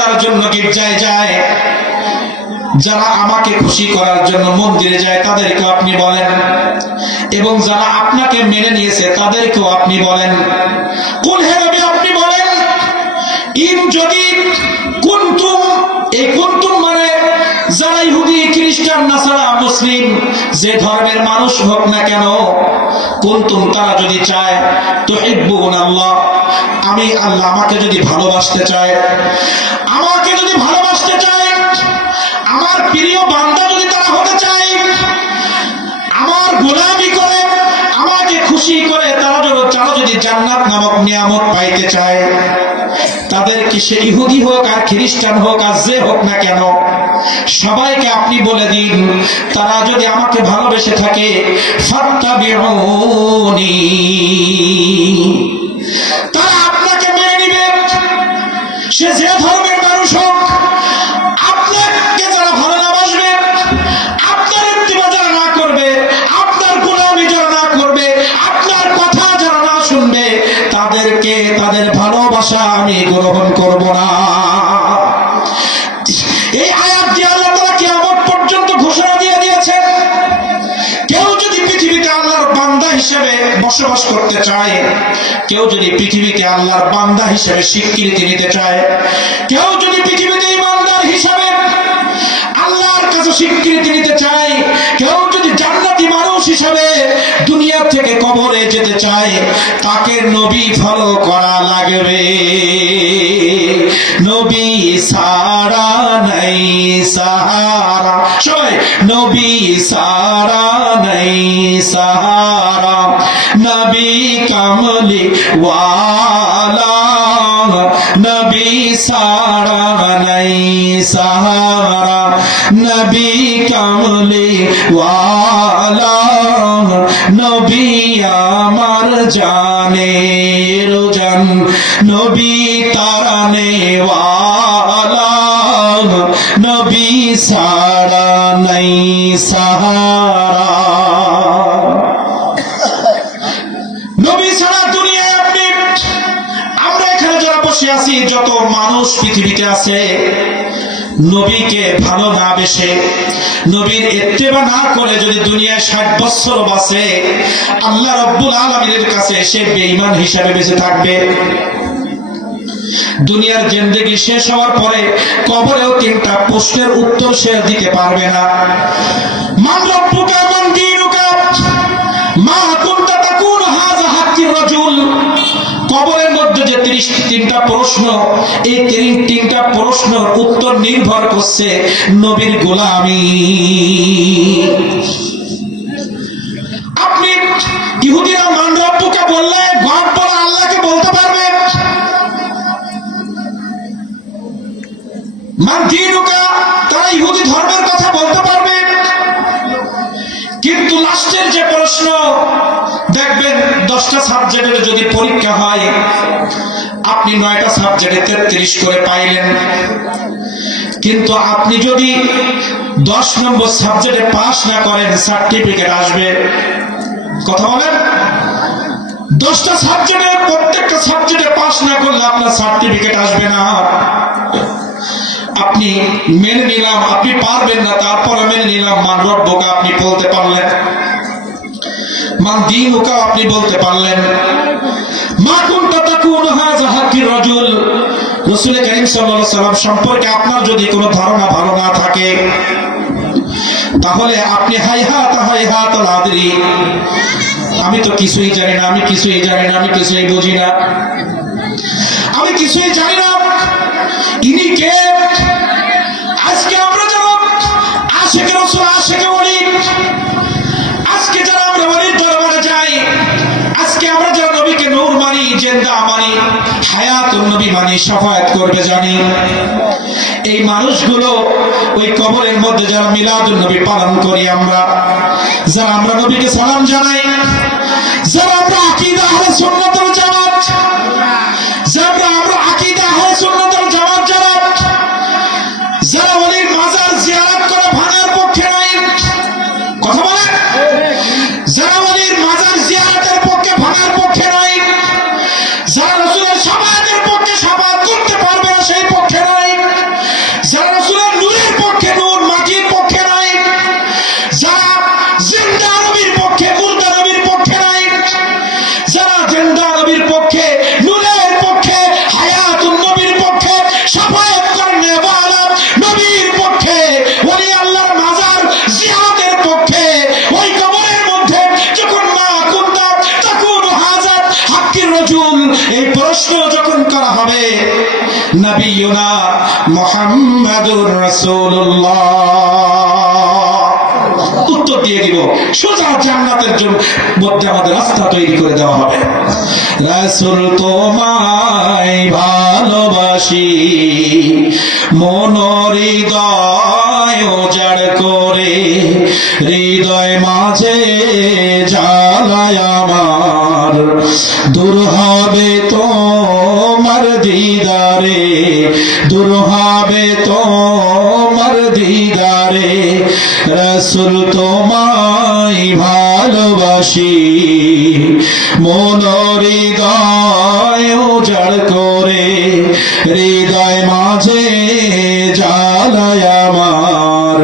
করার জন্য গির্জায় যায়, যারা আমাকে খুশি করার জন্য মন্দিরে যায় তাদেরকেও আপনি বলেন, এবং যারা আপনাকে মেনে নিয়েছে তাদেরকেও আপনি বলেন। কুল হে নবী আপনি বলেন, ইন যদি কুনতুম, এই কুনতুম মানে যারা ইহুদি খ্রিস্টান নাসারা মুসলিম যে ধর্মের মানুষ হোক না কেন, কুনতুম তারা যদি চায়, তুহিব্বুন আল্লাহ, আমি আল্লাহ আমাকে যদি ভালোবাসতে চায়, আমাকে যদি ভালোবাসতে চায়, আমার প্রিয় বান্দা যদি তারা হতে চায়, আমার গোলামি করে আমাকে খুশি করে তারা যদি জান্নাত নামক নিয়ামত পাইতে চায়, তাদেরকে সে ইহুদি হোক আর খ্রিস্টান হোক আর যে হোক না কেন, সবাইকে আপনি বলে দিন, তারা যদি আমাকে ভালোবেসে থাকে, ফাত্তাবিউনি, তারা আপনাকে মেনে নিবে। সে যে ধর্মের মানুষ হোক, আপনাকে যারা ভালো না বাসবে, আপনার ইত্তিবা যারা না করবে, আপনার গোলামি যারা না করবে, আপনার কথা যারা না শুনবে, তাদেরকে তাদের ভালোবাসা আমি গ্রহণ করব না। এই আয়াত দিয়ে আল্লাহ তাআলা কিয়ামত পর্যন্ত ঘোষণা দিয়ে দিয়েছেন, কেউ যদি পৃথিবীতে আল্লাহর বান্দা হিসেবে বসবাস করতে চায়, কেউ যদি পৃথিবীতে আল্লাহর বান্দা হিসেবে স্বীকৃতি নিতে চায়, কেউ যদি পৃথিবীতে ইমানদার হিসেবে আল্লাহর কাছে স্বীকৃতি নিতে চায়, কেউ যদি জান্নাতি মানুষ হিসেবে দুনিয়া থেকে কবরে যেতে চায়, তাকে নবী ফলো করা লাগবে। নবী সারা নাই সাহারা, সবাই নবী সারা নাই সাহারা, নবী কামলি ওয়ালা, নবী সারা নাই সাহারা, নবী কামলি ওয়ালা, নবী আমার জানের জান, নবী তারানে ওয়ালা, নবী সারা নাই সাহারা। নবী ছাড়া দুনিয়ায় আপনি, আমরা এখানে যারা বসে আছি, যত মানুষ পৃথিবীতে আছে, নবীকে ভালো না বেসে, নবীর ইত্তেবা না করে যদি দুনিয়ায় 60 বছর বাঁচে, আল্লাহ রাব্বুল আলামিনের কাছে সে বেঈমান হিসাবে বেঁচে থাকবে। দুনিয়ার জিন্দেগি শেষ হওয়ার পরে কবরেও 3টা প্রশ্নের উত্তর সে দিতে পারবে না। মান রব্বুকা মান দীনুকা মা কুনতা তাকুন হাযা হাক্কির রাজুল, কবরের মধ্যে যে 3টা প্রশ্ন, এই 3টা প্রশ্নের উত্তর নির্ভর করছে নবীর গোলামি। আপনি ইহুদিরা মান রব্বুকা বললে গড বলা আল্লাহকে বলতে পারবে, মান দীনুকা তারা ইহুদি ধর্মের কথা বলতে পারবে, কিন্তু লাস্টের যে প্রশ্ন দেখবেন 10টা সাবজেক্টের যদি পরীক্ষা হয়, আপনি 9টা সাবজেক্টে 33 করে পাইলেন, কিন্তু আপনি যদি 10 নম্বর সাবজেক্টে পাস না করেন, সার্টিফিকেট আসবে। কথা বলেন, 10টা সাবজেক্টের প্রত্যেকটা সাবজেক্টে পাস না করলে আপনার সার্টিফিকেট আসবে না। আপনি মেনে নিলাম আপনি পারবেন না, তারপরে মেনে নিলাম মান রব্বুকা আপনি বলতে পারলেন, মান দীনুকা আপনি বলতে পারলেন, মা কুনতা তাকুন হাযা হাক্কির রাজুল, রাসূল কারীম সাল্লাল্লাহু আলাইহি সাল্লাম সম্পর্কে আপনার যদি কোনো ধারণা ভালো না থাকে, তাহলে আপনি হাইহাত লা আদরি, আমি তো কিছুই জানি না, আমি কিছুই জানি না, আমি কিছুই বুঝি না, আমি কিছুই জানি না, ইনি কে? আজকে আমরা যারা আশিকে রাসূল আশিকে ওলি, আজকে যারা আমরা ওলির দরবারে যাই, আজকে আমরা যারা নবীকে নূর মানি, জিন্দা মানি, হায়াতুন নবী মানি, শাফায়াত করবে জানি, এই মানুষগুলো ওই কবরের মধ্যে যারা মিলাদুন নবী পালন করি, আমরা যারা আমরা নবীকে সালাম জানাই, যারা আমরা আকীদা আহলে সুন্নাত ওয়াল জামাত, যারা আমরা আকীদা আহলে সুন্নাত ওয়াল জামাত, যারা ওলির মাজার জিয়ারত করে ভাঙার পক্ষে নাই, কথা বলে, যারা ওলির মাজার জিয়ারতের পক্ষে ভাঙার পক্ষে নাই, যারা রাসূলের শাফায়াতের পক্ষে শাফায়াত করতে পারবে না সেই পক্ষে নাই, মুহাম্মাদুর রাসূলুল্লাহ। উত্তর দিয়ে দিব, সোজা জান্নাতের মধ্যে আমাদের রাস্তা তৈরি করে দেওয়া হবে। রাসূল তোমায় ভালোবাসি, মন হৃদয় উজাড় করে, হৃদয় মাঝে জ্বালায় আমার, দূর হবে তোমার দিদারে, দূর হবে তোমার দিদারে। রাসূল তোমায় ভালোবাসি, মন হৃদয় উজাড় করে, হৃদয় মাঝে জ্বালায় আমার,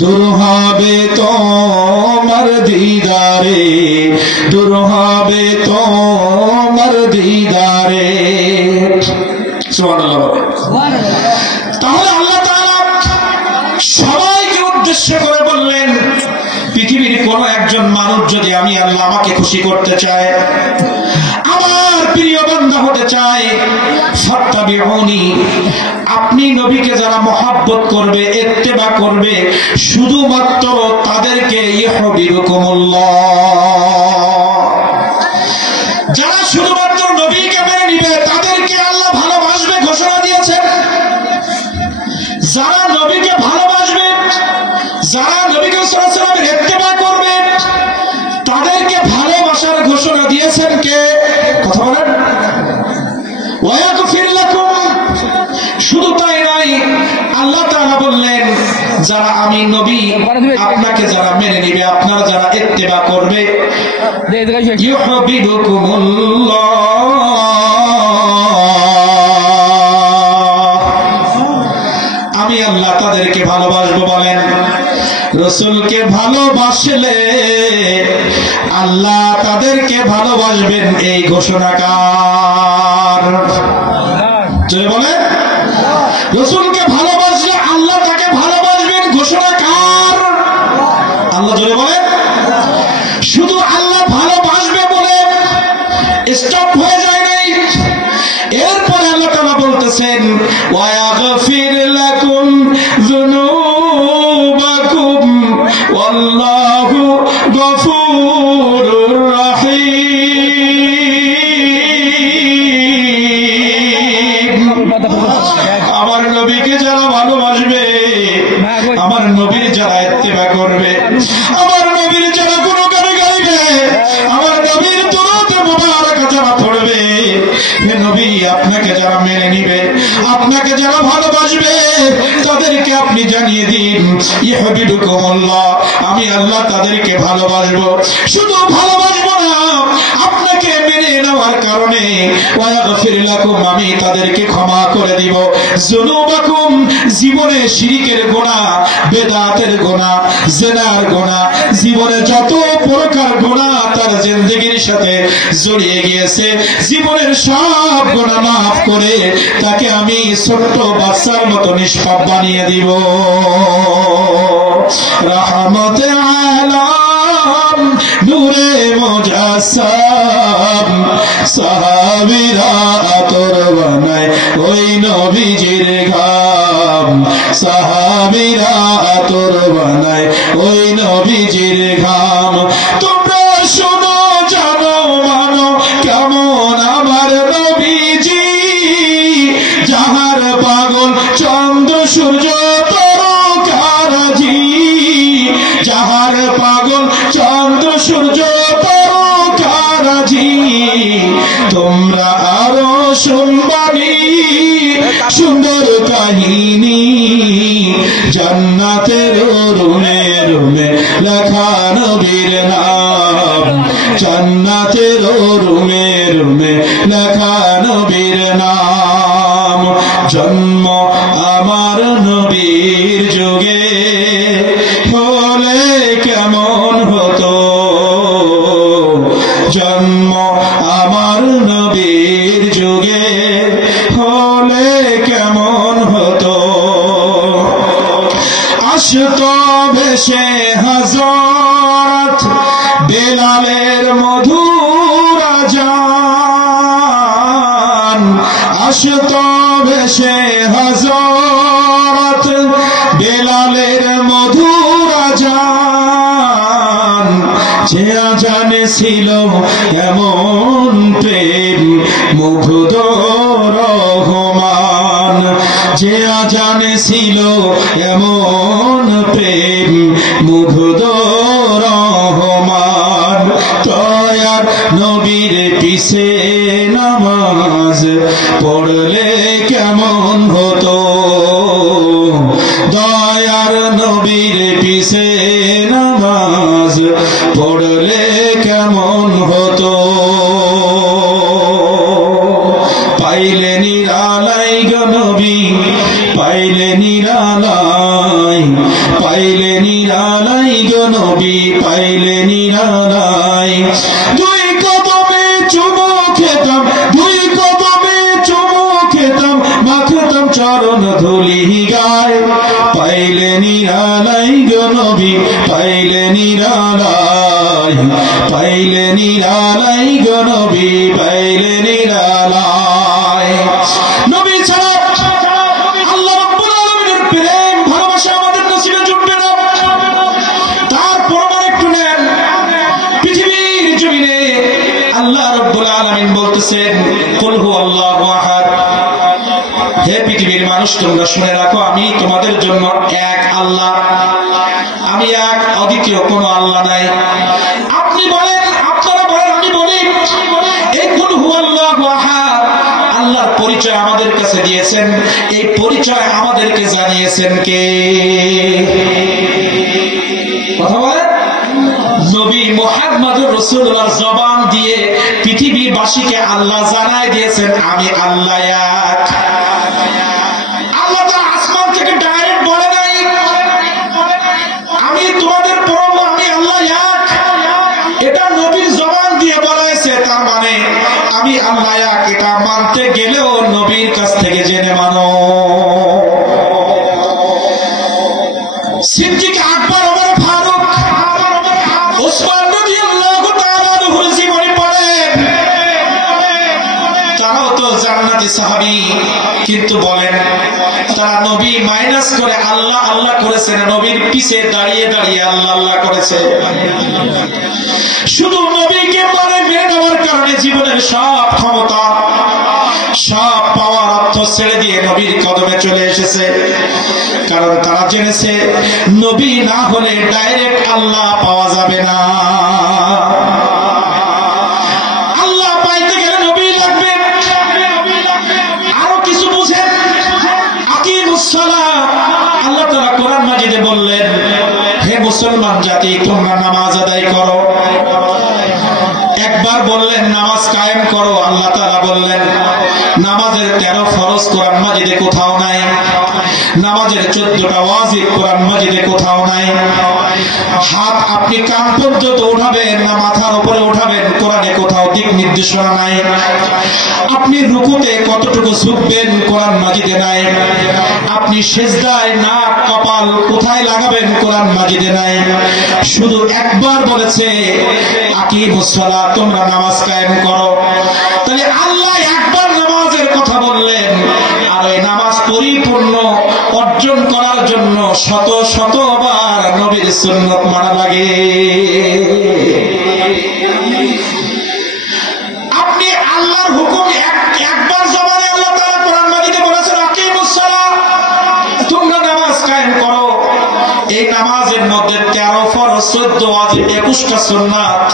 দূর হবে তোমার দিদারে, দূর হবে তোমার দিদারে। সুবহানাল্লাহ। তাহলে আল্লাহ তাআলা সবাইকে উদ্দেশ্য করে বললেন, পৃথিবীর কোন একজন মানুষ যদি আমি আল্লাহ আমাকে খুশি করতে চায়, আমার প্রিয় বান্দা হতে চায়, ফাত্তাবিউনি, আপনি নবীকে যারা মহব্বত করবে, ইত্তেবা করবে, শুধুমাত্র তাদেরকে ইউহিব্বুকুমুল্লাহ, যারা শুধুমাত্র নবীকে মেনে নিবে তাদেরকে আল্লাহ ভালোবাসবে ঘোষণা দিয়েছেন। যারা নবীকে ভালোবাসবে, যারা নবীকে সাল্লাল্লাহু আলাইহি ওয়াসাল্লামের ইত্তেবা করবে, তাদেরকে ভালোবাসার ঘোষণা দিয়েছেন কে? কথা বলেন। ওয়ায়াগফির লাকুম, শুধু তাই নয়, আল্লাহ তাআলা বললেন যারা আমি নবী আপনাকে যারা মেনে নিবে, আপনারা যারা ইত্তেবা করবে, ইউহিব্বুকুমুল্লাহ, আমি আল্লাহ তাদেরকে ভালোবাসবো। বলেন, রাসূলকে ভালোবাসলে আল্লাহ তাদেরকে ভালোবাসবেন, এই ঘোষণা কার? জোরে বলেন। রাসূলকে ভালোবাসলে আল্লাহ তাকে ভালোবাসবেন, ঘোষণা কার? আল্লাহ। জোরে বলেন। শুধু আল্লাহ ভালোবাসবে বলে স্টপ হয়ে যায় নাই, এরপরে আল্লাহ তাআলা বলতেছেন ওয়ায়াগফির লাকুম যুনুবাকুম ওয়াল্লাহু গফুরুর রাহিম। আমার নবীকে যারা ভালোবাসবে, আমার নবীর যারা ইত্তেবা করবে, আমার নবীর যারা গুণগান গাইবে, আমার নবীর দুরূদ মুবারক যারা পড়বে, হে নবী আপনাকে যারা মেনে নিবে, আপনাকে যারা ভালোবাসবে, তাদেরকে আপনি জানিয়ে দিন ইউহিব্বুকুমুল্লাহ, আমি আল্লাহ তাদেরকে ভালোবাসবো। শুধু ভালোবাসবো না, আপনাকে মেনে নেওয়ার কারণে ওয়ায়াগফির লাকুম, আমি তাদেরকে ক্ষমা করে দিব যুনুবাকুম, জীবনে শিরকের গুনাহ, বেদাতের গুনাহ, জিনার গুনাহ, জীবনে যত প্রকার গুনাহ তার জিন্দেগীর সাথে জড়িয়ে গিয়েছে, জীবনের সব গুনাহ মাফ করে তাকে আমি ছোট্ট বাচ্চার মতো নিষ্পাপ বানিয়ে দিব। রহমতে আলম নূরে মুজাসসাম, সাহাবীরা আতর বানায় ওই নবীজির ঘাম, সাহাবীরা আতর বানায় ওই নবীজির ঘাম। তোমরা শোনো, জানো, মানো কেমন আমার নবীজি, যাহার পাগল চন্দ্র সূর্য তারকারাজি, যাহার পাগল চন্দ্র সূর্য তারকারাজি। তোমরা আরো শুনবানি সুন্দর কাহিনী, জান্নাতের রুমে রুমে লেখা নবীর নাম, জান্নাতের রুমে রুমে লেখা নবীর নাম। জন্ম আমার নবীর যুগে হলে কেমন হতো, জন্ম আমার নবীর যুগে হলে কেমন হতো। আসতো ভেসে হযরত বেলালের মধুর আযান, আসতো ভেসে হযরত ছিল এমন প্রেম মুগ্ধ রহমান, যে আজানে ছিল এমন প্রেম মুগ্ধ রহমান। দয়ার নবীর পিছে নামাজ পড়লে কেমন হতো, দয়ার নবীর পিছে নামাজ পড়লে কেমন হতো। পাইলে নিরালাই গো নবী, পাইলে নিরালাই, পাইলে নিরালাই গো নবী, পাইলে নিরালাই। দুই কদমে চুমু খেতাম, দুই কদমে চুমু খেতাম, মাখতাম চরণ ধুলি গায়। পাইলে নিরালাই গো নবী, পাইলে নিরালাই, পাইলে নিরালাই গো নবী, পাইলে নিরালাই। নবী ছাড়া আল্লাহ রাব্বুল আলামিনের প্রেম ভালোবাসা আমাদের নসিবে জুটবে না। তারপর একটু নেন, পৃথিবীর জমিনে আল্লাহ রাব্বুল আলামিন বলতেছেন কুল হুয়াল্লাহু আহাদ, হে পৃথিবীর মানুষ তোমরা শুনে রাখো, আমি তোমাদের জন্য এক আল্লাহ, আমি এক, অদ্বিতীয় কোনো আল্লাহ নাই। আপনি বলেন, আপনারা বলেন, আমি বলি, এই কুল হুয়াল্লাহু আহাদ আল্লাহর পরিচয় আমাদের কাছে দিয়েছেন, এই পরিচয় আমাদেরকে জানিয়েছেন কে? কথা বলেন। নবী মুহাম্মদুর রাসূলুল্লাহর জবান দিয়ে পৃথিবীবাসীকে আল্লাহ জানায় দিয়েছেন আমি আল্লাহ এক। আল্লাহ তাআলা আসমান থেকে ডাইরেক্ট বলে নাই আমি তোমাদের প্রভু, আমি আল্লাহ এক। এটা নবীর জবান দিয়ে বলাইছে, তার মানে আমি আল্লাহ এক এটা মানতে গেলেও নবীর কাছ থেকে জেনে মানো। সিদ্দিক আকবর, ওমর ফারুক, ওসমান রাদিয়াল্লাহু তাআলা আনহুর জীবনী পড়েন, তারাও তো জান্নাতি সাহাবী, কিন্তু বলেন তারা নবী মাইনাস করে আল্লাহ আল্লাহ করেছে না, নবীর পিছে দাঁড়িয়ে দাঁড়িয়ে আল্লাহ আল্লাহ করেছে। শুধু নবীকে মেনে নেওয়ার কারণে জীবনের সব ক্ষমতা, সব পাওয়ার অর্থ ছেড়ে দিয়ে নবীর কদমে চলে এসেছে। কারণ তারা জেনেছে নবী না হলে ডাইরেক্ট আল্লাহ পাওয়া যাবে না, আল্লাহ পাইতে গেলে নবী লাগবে। আরো কিছু বুঝেন, আকিমুস সালাত, আল্লাহ তাআলা কোরআন মাজিদে বললেন হে মুসলমান জাতি তোমরা নামাজ আদায় করো। একবার বললেন নামাজ কায়েম করো, আল্লাহ তাআলা বললেন নামাজের 13 ফরজ কোরআন মাজিদে কোথাও নাই, নামাজের 14টা ওয়াজিব কোরআন মাজিদে কোথাও নাই। হাত আপনি কান পর্যন্ত উঠাবেন না মাথার উপরে উঠাবেন কোরআনে কোথাও দিক নির্দেশনা নাই। আপনি রুকুতে কতটুকু ঝুঁকবেন কোরআন মাজিদে নাই। আপনি সিজদায় নাক কপাল কোথায় লাগাবেন কোরআন মাজিদে নাই। শুধু একবার বলেছে আকিমুস সালাত, তোমরা নামাজ কায়েম করো। তাহলে আল্লাহ একবার নামাজের কথা বললেন, আর এই নামাজ পরিপূর্ণ অর্জন করার জন্য শত শতবার নবীর সুন্নাত মানা লাগে। আপনি আল্লাহর হুকুম একবার জবানে আল্লাহ তাআলা কোরআন মাজিদে বলেছেন আকিমুস সালাত, তোমরা নামাজ কায়েম করো। এই নামাজের মধ্যে 13 ফরজ, 14 ওয়াজিব, 21টা সুন্নাত।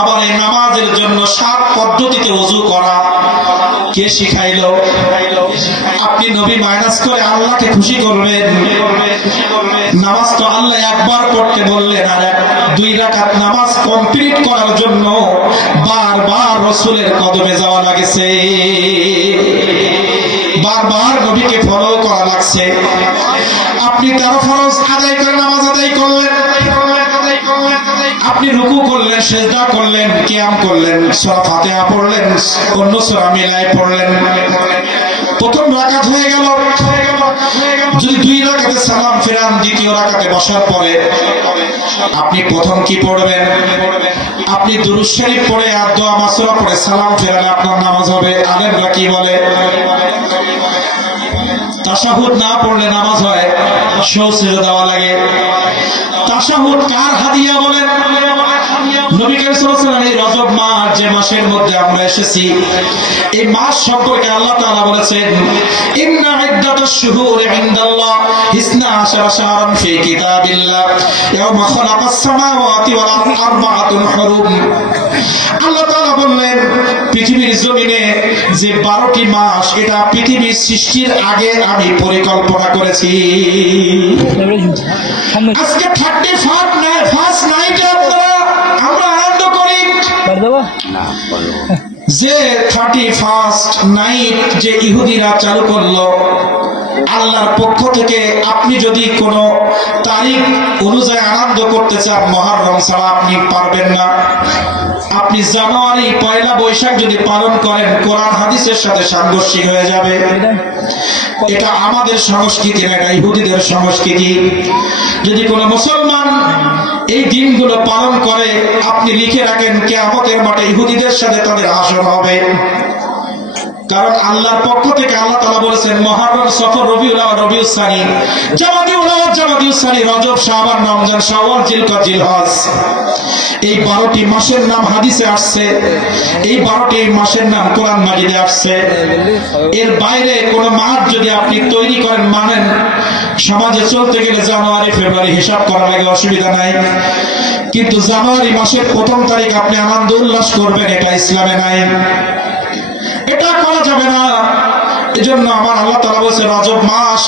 আবার এই নামাজের জন্য 7 পদ্ধতিতে ওযু করা কে শিখাইলো? আপনি নবী মাইনাস করে আল্লাহকে খুশি করবেন। নামাজ তো আল্লাহ একবার পড়তে বললেন, আর 2 রাকাত নামাজ কমপ্লিট করার জন্য বারবার রাসূলের কদমে যাওয়া লাগেছে, বারবার নবীকে ফলো করা লাগছে। আপনি 13 ফরজ আদায় করে নামাজ আদায় করলেন, আপনি রুকু করলেন, সিজদা করলেন, কিয়াম করলেন, সূরা ফাতিহা পড়লেন, অন্য সূরা মিলাই পড়লেন, প্রথম রাকাত হয়ে গেল। যদি 2 রাকাতে সালাম ফেরান, দ্বিতীয় রাকাতে বসার পরে আপনি প্রথম কি পড়বেন? আপনি দুরূদ শরীফ পড়ে আর দোয়া মাসুরা পড়ে সালাম ফেরালে আপনার নামাজ হবে। আলেমরা কি বলে? তাশাহুদ না পড়লে নামাজ হয়, সেও ছেড়ে দেওয়া লাগে। তাশাহুদ কার হাদিয়া বলেন? নবী করিম সাল্লাল্লাহু আলাইহি ওয়াসাল্লাম এই রজব মাস যে মাসের মধ্যে আমরা এসেছি, এই মাস সম্পর্কে আল্লাহ তাআলা বলেছেন, ইন্না ইদ্দাতাশ শুহুরি ইনদাল্লাহ 12 শাহরান ফি কিতাবিল্লাহ ইয়াওমা খালাকাস সামাওয়াতি ওয়াল আরদ আরবাআতুন হুরুম। আল্লাহ তাআলা বললেন, পৃথিবীর জমিনে যে 12টি মাস, এটা পৃথিবীর সৃষ্টির আগে আমি পরিকল্পনা করেছি। আজকে 31st নাইটে আমরা আনন্দ করি যে 31st নাইট যে ইহুদিরা চালু করলো, আল্লাহর পক্ষ থেকে আপনি যদি কোনো তারিখ অনুযায়ী আনন্দ করতে চান, মুহররম ছাড়া আপনি পারবেন না। আপনি জানুয়ারি 1 বৈশাখ যদি পালন করেন, কোরআন হাদিসের সাথে সাংঘর্ষিক হয়ে যাবে। এটা আমাদের সংস্কৃতি না, এটা ইহুদিদের সংস্কৃতি। যদি কোনো মুসলমান এই দিনগুলো পালন করে, আপনি লিখে রাখেন, কিয়ামতের মাঠে ইহুদিদের সাথে তাদের হাসর হবে। কারণ আল্লাহর পক্ষ থেকে আল্লাহ তাআলা বলেছেন, মুহররম, সফর, রবিউল আউয়াল, রবিউস সানি, জামাদিউল আউয়াল, জামাদিউস সানি, রজব, শাবান, রমজান, শাওয়াল, জিলকদ, জিলহজ, এই 12টি মাসের নাম হাদিসে আসছে। এই 12টি মাসের নাম কোরআন মাজিদে আসছে। এর বাইরে কোন মাস যদি আপনি তৈরি করেন, মানেন, সমাজে চলতে গেলে জানুয়ারি ফেব্রুয়ারি হিসাব করা লাগে, অসুবিধা নাই। কিন্তু জানুয়ারি মাসের 1ম তারিখ আপনি আনন্দ উল্লাস করবেন, এটা ইসলামে নাই, এটা করা যাবে না। এজন্য আমার আল্লাহ তাআলা বলেছে রজব মাস,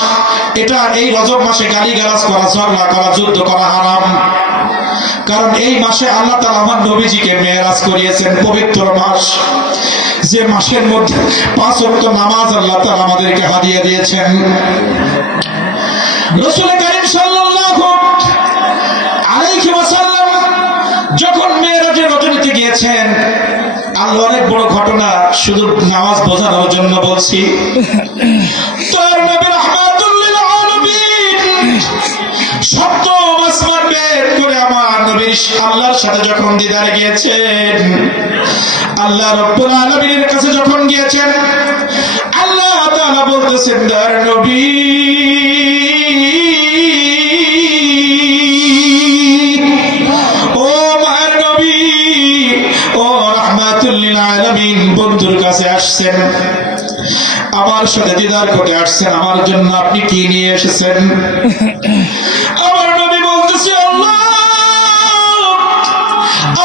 এটা এই রজব মাসে গালিগালাজ করা, ঝগড়া করা, যুদ্ধ করা হারাম। কারণ এই মাসে আল্লাহ তাআলা আমার নবীজিকে মেরাজ করিয়েছেন, পবিত্র মাস, যে মাসের মধ্যে 5 ওয়াক্ত নামাজ আল্লাহ তাআলা আমাদেরকে হাদিয়া দিয়েছেন। রাসূল করিম সাল্লাল্লাহু আলাইহি ওয়াসাল্লাম যখন মেরাজের রজনীতে গিয়েছেন, আল্লাহ অনেক বড় ঘটনা, শুধু নামাজ বোঝানোর জন্য বলছি। তার নবী রাহমাতুল লিল আলামিন সপ্তম আসমান বের করে আমার নবী আল্লাহর সাথে যখন দিদারে গিয়েছেন, আল্লাহ রাব্বুল আলামিনের কাছে যখন গিয়েছেন, আল্লাহ তাআলা বলতেছেন, তার নবী বন্ধুর কাছে আসছেন, আমার সাথে দিদার করতে আসছেন, আমার জন্য আপনি কি নিয়ে এসেছেন? আমার নবী বলতেছে, আল্লাহ,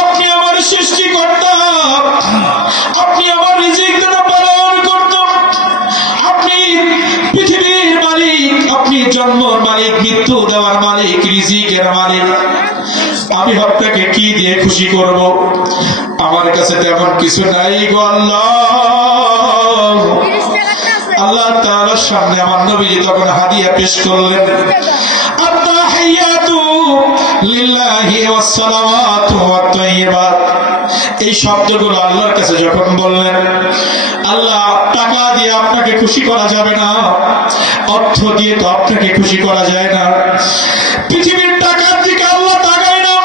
আপনি আমার সৃষ্টিকর্তা, আপনি আমার রিজিক দাতা পালন করতে, আপনি পৃথিবীর মালিক, আপনি জন্মর মালিক, মৃত্যু দেওয়ার মালিক, রিজিকের মালিক। আমি আপনাকে কি দিয়ে খুশি করব? আমার কাছে তেমন কিছু নাই গো আল্লাহ। আল্লাহ তাআলার সামনে আমার নবীজি তখন হাদিয়া পেশ করলেন, আত-তাহিয়াতু লিল্লাহি ওয়াস সালাওয়াতু ওয়াত তাইয়্যিবাত। এই শব্দগুলো আল্লাহর কাছে যখন বললেন, আল্লাহ, টাকা দিয়ে আপনাকে খুশি করা যাবে না, অর্থ দিয়ে তো আপনাকে খুশি করা যায় না। পৃথিবীর টাকার দিকে আল্লাহ তাকায় না,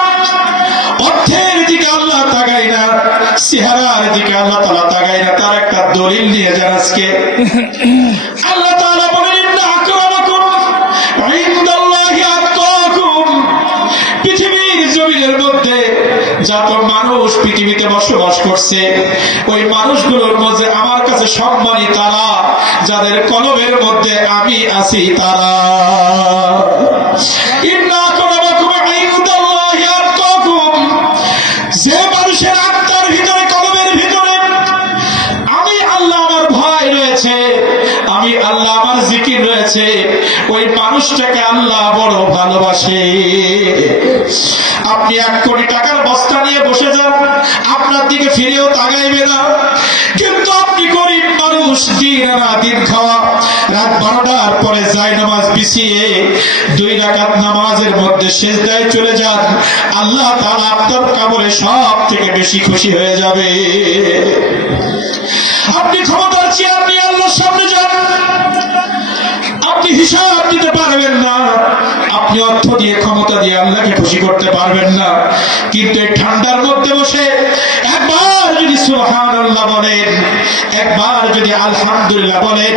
অর্থের দিকে আল্লাহ তাকায় না, চেহারার দিকে আল্লাহ তাআলা তাকায় না। তার একটা দলিল নিয়ে যান আজকে। আল্লাহ তাআলা বলেন, ইন্না আকরামাকুম ইনদাল্লাহি আতকাকুম। পৃথিবীর জমিনের মধ্যে যত মানুষ পৃথিবীতে বসবাস করছে, ওই মানুষগুলোর মধ্যে আমার কাছে সম্মানী তারা, যাদের কলবের মধ্যে আমি আছি তারা। ইন্না আকরামাকুম ইনদাল্লাহি আতকাকুম। যে মানুষের আত্মার ভিতরে, কলবের ভিতরে আমি আল্লাহ, আমার ভয় রয়েছে, আমি আল্লাহ, আমার জিকির রয়েছে, ওই মানুষটাকে আল্লাহ বড় ভালোবাসে। আপনি 1 কোটি টাকার বস্তা নিয়ে বসে যান, আপনার দিকে ফিরেও তাকাইবে না। কিন্তু আপনি গরিব মানুষ, দিন আনা দিন খাওয়া, রাত 12টার পরে জায়নামাজ বিছিয়ে 2 রাকাত নামাজের মধ্যে সিজদায় চলে যান, আল্লাহ তাআলা আপনার কবরে সব থেকে বেশি খুশি হয়ে যাবে। আপনি ক্ষমতার চেয়ার নিয়ে আল্লাহর সামনে যান, আপনি হিসাব দিতে পারবেন না, আপনি অর্থ দিয়ে, ক্ষমতা দিয়ে আল্লাহকে খুশি করতে পারবেন না। কিন্তু এই ঠান্ডার মধ্যে বসে একবার যদি সুবহানাল্লাহ বলেন, একবার যদি আলহামদুলিল্লাহ বলেন,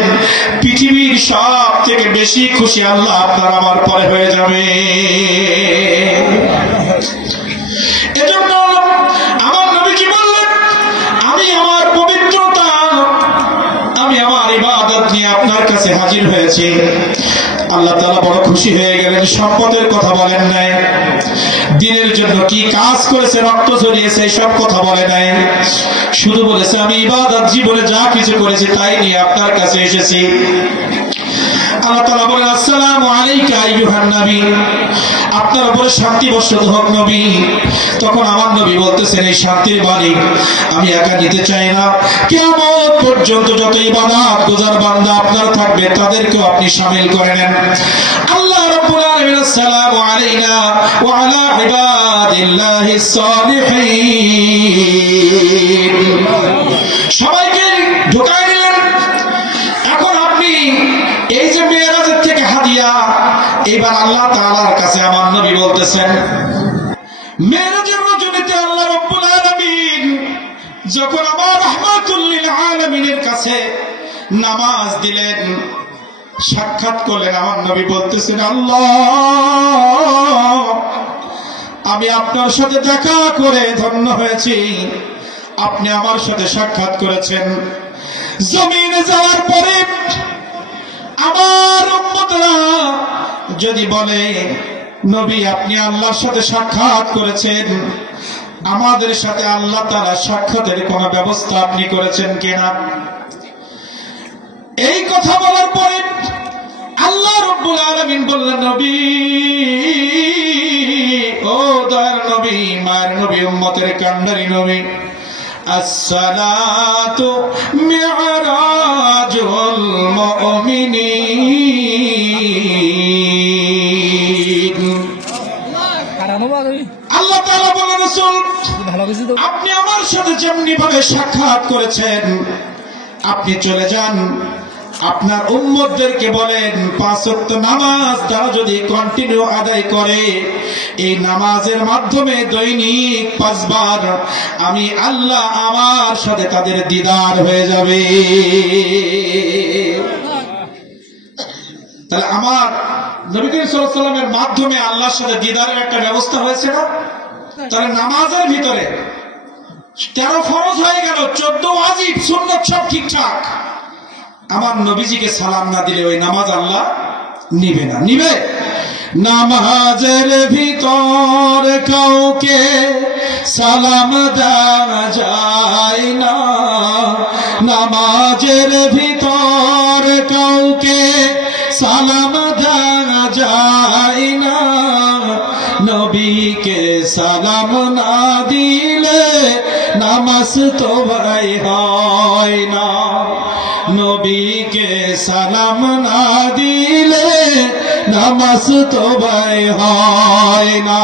পৃথিবীর সব থেকে বেশি খুশি আল্লাহ আপনার আমার পরে হয়ে যাবে। এজন্য আপনার কাছে হাজির হয়েছি। আল্লাহ তাআলা বড় খুশি হয়ে গেলেন। সম্পদের কথা বলেন নাই, দিনের জন্য কি কাজ করেছে, রক্ত ঝরিয়েছে, সব কথা বলে নাই। শুধু বলেছে আমি ইবাদত জীবনে যা কিছু করেছি তাই নিয়ে আপনার কাছে এসেছি। আল্লাহ তাআলা বলেন আসসালামু আলাইকা আইয়ুহান নবী, আপনার উপরে শান্তি বর্ষিত হোক নবী। তখন আমার নবী বলতেছেন এই শান্তির বাণী আমি একা নিতে চাই না, কিয়ামত পর্যন্ত যত ইবাদত গুজার বান্দা আপনার থাকবে তাদেরকেও আপনি শামিল করে নেন। আল্লাহ রাব্বুল আলামিন আসসালামু আলাইনা ওয়া আলা ইবাদিল্লাহিস সালিহিন সবাইকে ঢুকায় দিলেন। এখন আপনি এই যে মেরাজের থেকে হাদিয়া, এবার আল্লাহ তাআলার কাছে আমার নবী বলতেছেন মেরাজের রজনীতে আল্লাহ রাব্বুল আলামিন যখন আমার রাহমাতুল লিল আলামিনের কাছে নামাজ দিলেন, সাক্ষাৎ করলেন, আমার নবী বলতেছেন আল্লাহ আমি আপনার সাথে দেখা করে ধন্য হয়েছি, আপনি আমার সাথে সাক্ষাৎ করেছেন। জমিনে যাওয়ার পরে আমার উম্মতরা যদি বলে নবী আপনি আল্লাহর সাথে সাক্ষাৎ করেছেন, আমাদের সাথে আল্লাহ তাআলা সাক্ষাতের কোন ব্যবস্থা আপনি করেছেন কিনা? এই কথা বলার পরে আল্লাহ রাব্বুল আলামিন বললেন নবী, ও দয়ার নবী, মায়ের নবী, উম্মতের কান্ডারি নবী, আসসালাতু মি'রাজুল মুমিনিন। আল্লাহ তাআলা বলেন রাসূল আপনি আমার সাথে যেমনি ভাবে সাক্ষাৎ করেছেন আপনি চলে যান, আপনার উম্মতদেরকে বলেন 5 ওয়াক্ত নামাজ তারা যদি কন্টিনিউ আদায় করে, এই নামাজের মাধ্যমে দৈনিক 5 বার আমি আল্লাহ আমার সাথে তাদের দিদার হয়ে যাবে। তাহলে আমার নবী করিম সাল্লাল্লাহু আলাইহি ওয়াসাল্লামের মাধ্যমে আল্লাহর সাথে দিদারের একটা ব্যবস্থা হয়েছে না? তাহলে নামাজের ভিতরে 13 ফরজ হয়ে গেল, 14 ওয়াজিব, সুন্নাত সব ঠিকঠাক। আমার নবীজিকে সালাম না দিলে ওই নামাজ আল্লাহ নিবে না। নিবে? নামাজের ভিতর কাউকে সালাম দেওয়া যায় না, নামাজের ভিতর কাউকে সালাম দেওয়া যায় না, নবীকে সালাম না দিলে নামাজ তো ভাই হয় না, নবীকে সালাম না দিলে নামাজ তো ভাই হয় না।